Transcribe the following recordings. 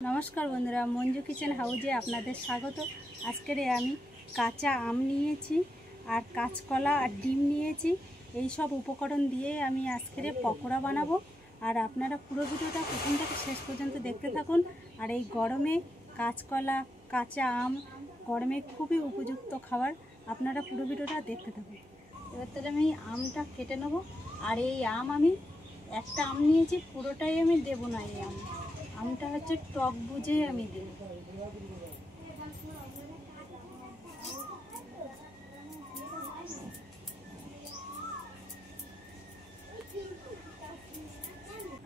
নমস্কার বন্ধুরা, মঞ্জু কিচেন হাউজে আপনাদের স্বাগত। আজকের আমি কাঁচা আম নিয়েছি আর কাঁচকলা আর ডিম নিয়েছি। এই সব উপকরণ দিয়ে আমি আজকের পকোড়া বানাবো। আর আপনারা পুরো ভিডিওটা প্রথম থেকে শেষ পর্যন্ত দেখতে থাকুন। আর এই গরমে কাঁচকলা কাঁচা আম গরমে খুবই উপযুক্ত খাবার, আপনারা পুরো ভিডিওটা দেখতে থাকুন। এবার তাহলে আমি আমটা কেটে নেব। আর এই আম আমি একটা আম নিয়েছি, পুরোটাই আমি দেবো না। এই আমটা হচ্ছে টক বুঝে আমি দেব।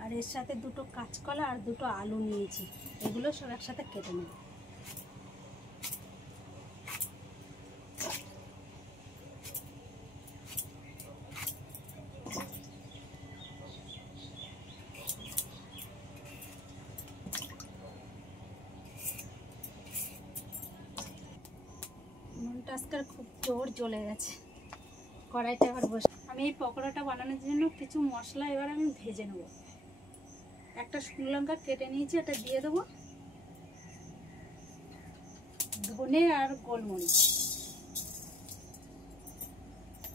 আর এর সাথে দুটো কাঁচকলা আর দুটো আলু নিয়েছি, এগুলো সব একসাথে কেটে নেব। নুনটা আজকাল খুব জোর জ্বলে গেছে, কড়াইটা আবার বসে। আমি এই পকোড়াটা বানানোর জন্য কিছু মশলা এবার আমি ভেজে নেব। একটা শুকনো লঙ্কা কেটে নিয়েছি, এটা দিয়ে দেবো। ধনে আর গোলমরিচ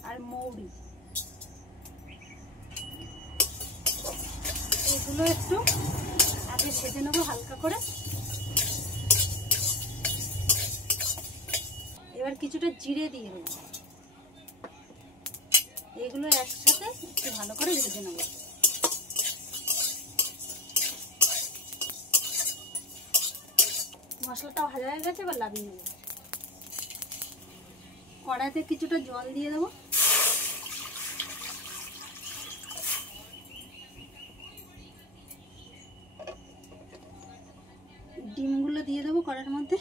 আর মৌরি, এগুলো একটু আগে ভেজে নেবো হালকা করে। এবার কিছুটা জিরে দিয়ে দেবো, এগুলো একসাথে একটু ভালো করে ভেজে নেব। মশলাটা ভাজা হয়ে গেছে, এবার নামিয়ে নেব। কড়াইতে কিছুটা জল দিয়ে দেবো। ডিমগুলো দিয়ে দেবো কড়াইয়ের মধ্যে।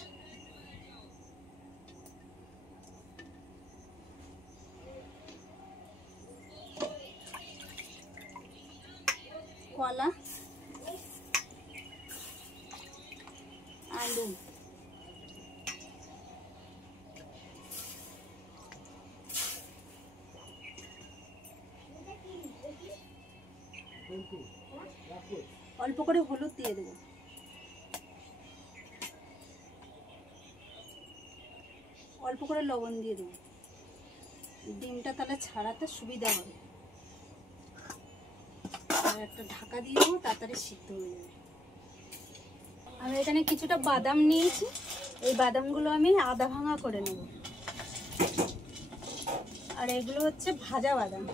কলা, আলু, অল্প করে হলুদ দিয়ে দেবো। অল্প করে লবণ দিয়ে দেবো, ডিমটা তাহলে ছাড়াতে সুবিধা হবে। আর একটা ঢাকা দিয়ে দেবো, তাড়াতাড়ি সিদ্ধ হয়ে যাবে। আমি এখানে কিছুটা বাদাম নিয়েছি, এই বাদামগুলো আমি আধা ভাঙা করে নেব। আর এগুলো হচ্ছে ভাজা বাদাম।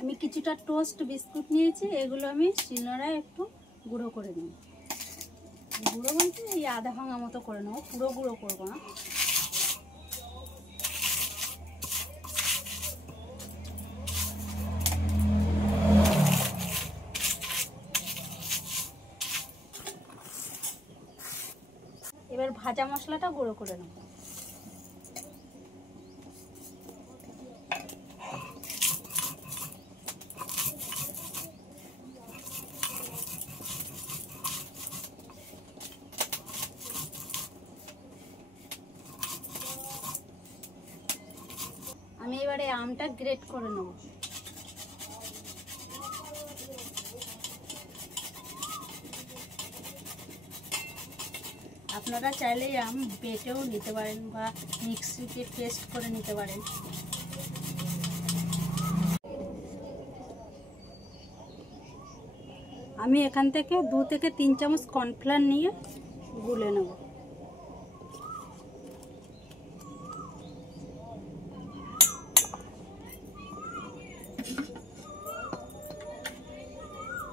আমি কিছুটা টোস্ট বিস্কুট নিয়েছি, এগুলো আমি শিলনোড়ায় একটু গুঁড়ো করে নিই। গুঁড়ো বলতে এই আধা ভাঙা মতো করে নেবো, পুরো গুঁড়ো করবো না। এবার ভাজা মশলাটা গুঁড়ো করে নেব। আমি এবারে আমটা গ্রেট করে নেব। আপনারা চাইলে আম বেটেও নিতে পারেন বা মিক্সিতে পেস্ট করে নিতে পারেন। আমি এখান থেকে 2 থেকে 3 চামচ কর্নফ্লাওয়ার নিয়ে গুলে নেব।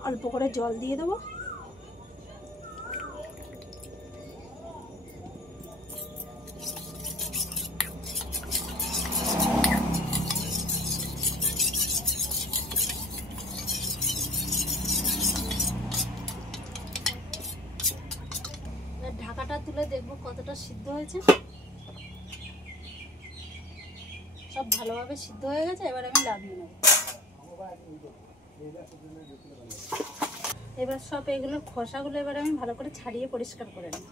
অল্প করে জল দিয়ে দেবো। ঢাকাটা তুলে দেখবো কতটা সিদ্ধ হয়েছে। সব ভালোভাবে সিদ্ধ হয়ে গেছে, এবার আমি নামিয়ে নেব। এবার সব এগুলোর খোসাগুলো এবার আমি ভালো করে ছাড়িয়ে পরিষ্কার করে নেব।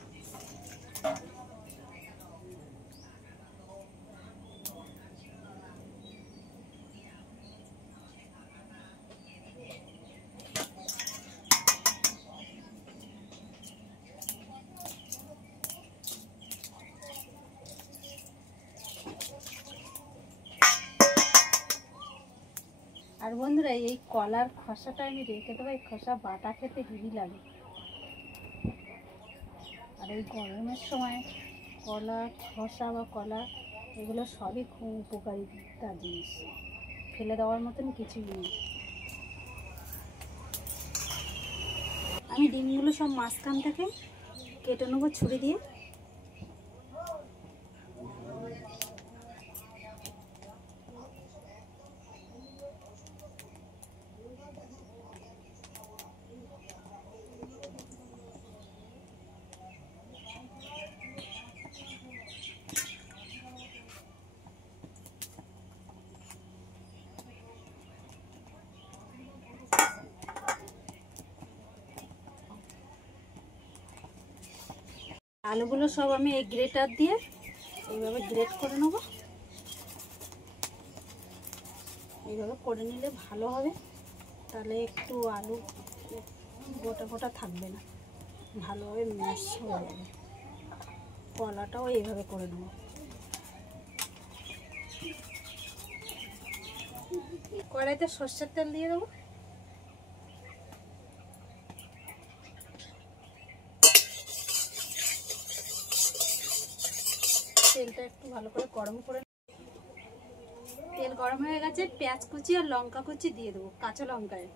আর বন্ধুরা এই কলার খোসাটা আমি রেখে দেবো, এই খোসা বাটা খেতে হেভি লাগে। আর এই গরমের সময় কলা খোসা বা কলা এগুলো সবই খুব উপকারিতা জিনিস, ফেলে দেওয়ার মতন কিছুই নেই। আমি ডিমগুলো সব মাঝখান থেকে কেটে নেবো ছুরি দিয়ে। আলুগুলো সব আমি এই গ্রেটার দিয়ে এইভাবে গ্রেট করে নেব। এইভাবে করে নিলে ভালো হবে, তাহলে একটু আলু গোটা গোটা থাকবে না, ভালোভাবে ম্যাশ হয়ে যাবে। কলাটাও এইভাবে করে নেব। কড়াইতে সর্ষের তেল দিয়ে দেবো। তেলটা একটু ভালো করে গরম করে, তেল গরম হয়ে গেছে। পেঁয়াজ কুচি আর লঙ্কা কুচি দিয়ে দেবো। কাঁচা লঙ্কায়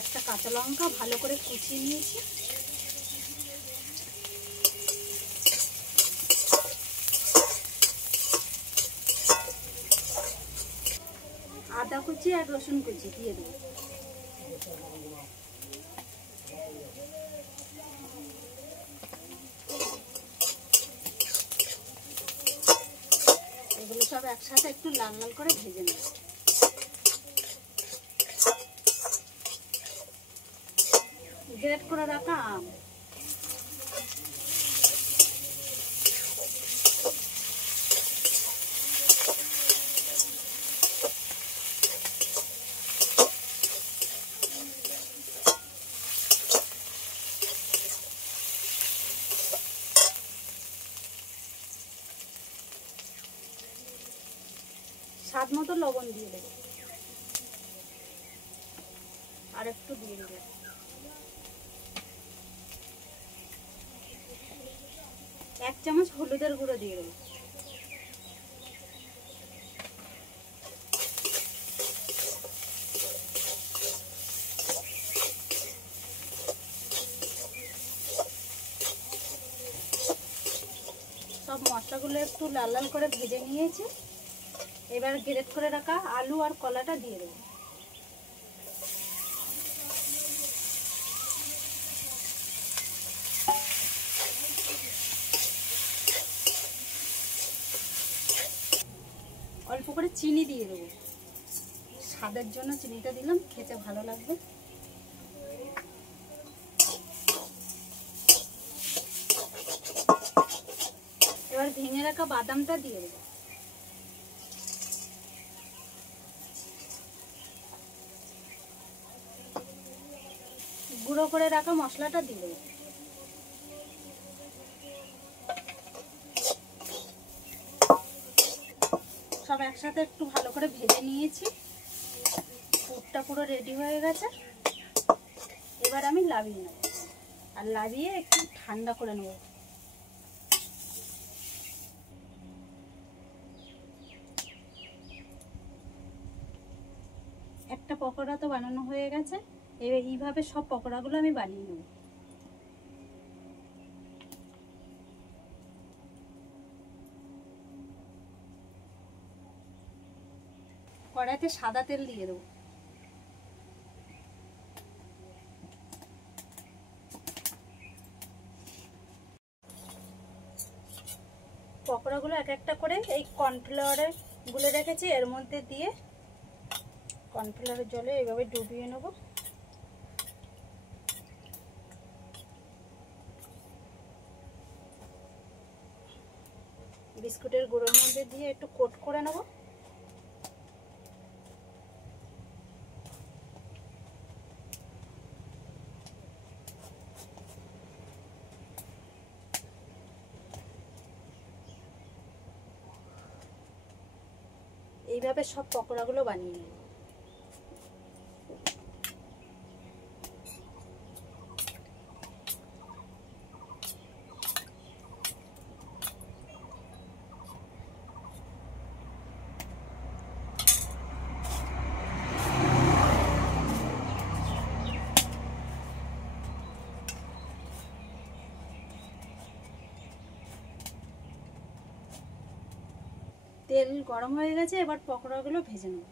একটা কাঁচা লঙ্কা ভালো করে কুচিয়ে নিয়েছি। আদা কুচি আর রসুন কুচি দিয়ে দেবো। এগুলো সব একসাথে একটু লাল লাল করে ভেজে নেব। গ্রেট করে রাখা আম, স্বাদ মতো লবণ দিয়ে দেবো, আর একটু দিয়ে দেবো। 1 চামচ হলুদের গুঁড়ো দিয়ে দেবো। সব মশলাগুলো একটু লাল লাল করে ভেজে নিয়েছি। এবার গ্রেট করে রাখা আলু আর কলাটা দিয়ে দেবো। অল্প করে চিনি দিয়ে দেবো, স্বাদের জন্য চিনিটা দিলাম, খেতে ভালো লাগবে। এবার ভেঙে রাখা বাদামটা দিয়ে দেবো। গুঁড়ো করে রাখা মশলাটা দিয়ে দেবো। সব একসাথে একটু ভালো করে ভেজে নিয়েছি। পুরটা পুরো রেডি হয়ে গেছে। এবার আমি লাভিয়ে নেব, আর লাভিয়ে একটু ঠান্ডা করে নেব। একটা পকোড়া তো বানানো হয়ে গেছে। এবার এইভাবে সব পকোড়াগুলো আমি বানিয়ে নেব। কড়াইতে সাদা তেল দিয়ে দেবো। পকোড়াগুলো এক একটা করে এই কর্নফ্লাওয়ারে গুলে রেখেছি, এর মধ্যে দিয়ে কর্নফ্লাওয়ারের জলে এইভাবে ডুবিয়ে নেব। বিস্কুটের গুঁড়োর মধ্যে দিয়ে একটু কোট করে নেব। এইভাবে সব পকোড়াগুলো বানিয়ে নেব। তেল গরম হয়ে গেছে, এবার পকোড়াগুলো ভেজে নেব।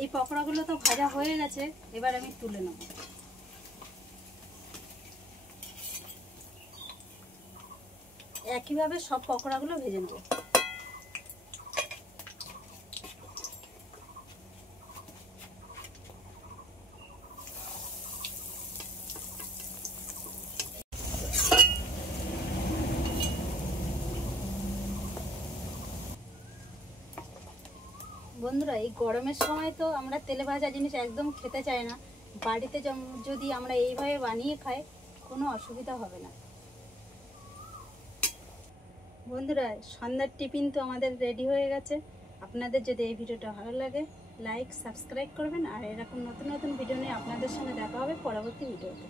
এই পকোড়াগুলো তো ভাজা হয়ে গেছে, এবার আমি তুলে নেব। একইভাবে সব পকোড়াগুলো ভেজে নেব। বন্ধুরা, এই গরমের সময় তো আমরা তেলে ভাজা জিনিস একদম খেতে চাই না। বাড়িতে যদি আমরা এইভাবে বানিয়ে খাই, কোনো অসুবিধা হবে না। বন্ধুরা, সন্ধ্যার টিফিন তো আমাদের রেডি হয়ে গেছে। আপনাদের যদি এই ভিডিওটা ভালো লাগে, লাইক সাবস্ক্রাইব করবেন। আর এরকম নতুন নতুন ভিডিও নিয়ে আপনাদের সঙ্গে দেখা হবে পরবর্তী ভিডিওতে।